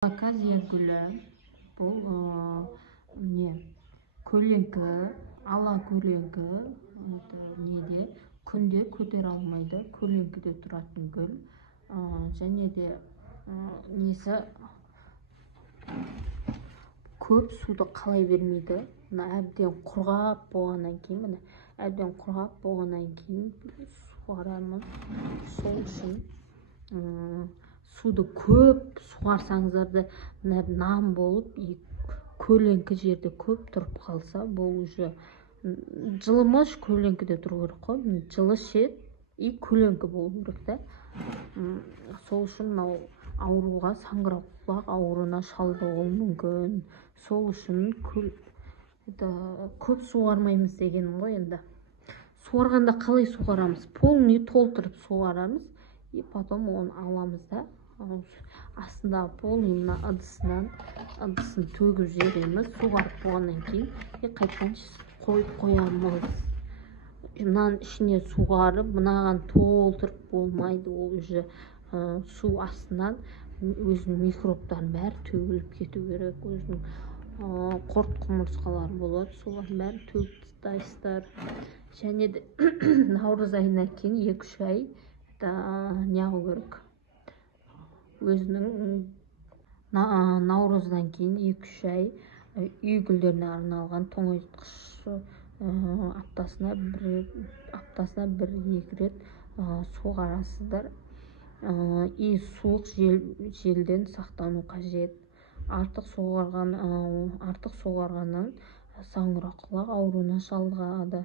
Akaziya gülü, бұл не көлеңкі, ала көлеңкі, неде күнде көтере алмайды, көлеңкіде тұратын гүл. Және де несі көп суды қалай бермейді. Әбден құрғап болғаннан кейін, әбден құрғап болғаннан кейін суарамыз. Сол үшін суды көп суарсаңыздар да нам болып, көлеңкі жерде көп тұрып қалса, бұл уже жылымыз көлеңкіде тұру керек қой. Жылы шет и көлеңкі болу керек та. Сол үшін мынау ауруға, саңырауқұлақ ауруына шалдығуы мүмкін. Сол үшін көп суармаймыз дегенім ғой. Енді суарғанда қалай суарамыз? Полный толтырып суарамыз, и потом оны аламыз да. Астында полный мына ыдысын төгіп жібереміз. Суарып болғаннан кейін қайтадан қойып қоямыз. Мынаның ішіне суарып, мынаған толтырып болмайды. Ол уже су астынан өзінің микробтарын бәрі төгіліп кету керек. Өзінің құрт құмырсқалары болады, солардың бәрін төгіп тастайсыздар. Және де наурыз айынан кейін 2-3 ай неғу керек. Өзінің наурыздан кейін 2-3 ай үй гүлдеріне арналған тоңазытқыш аптасына 1-2 рет суарасыздар. И суық желден сақтану қажет. Артық суарғаннан саңырауқұлақ ауруына шалдығады.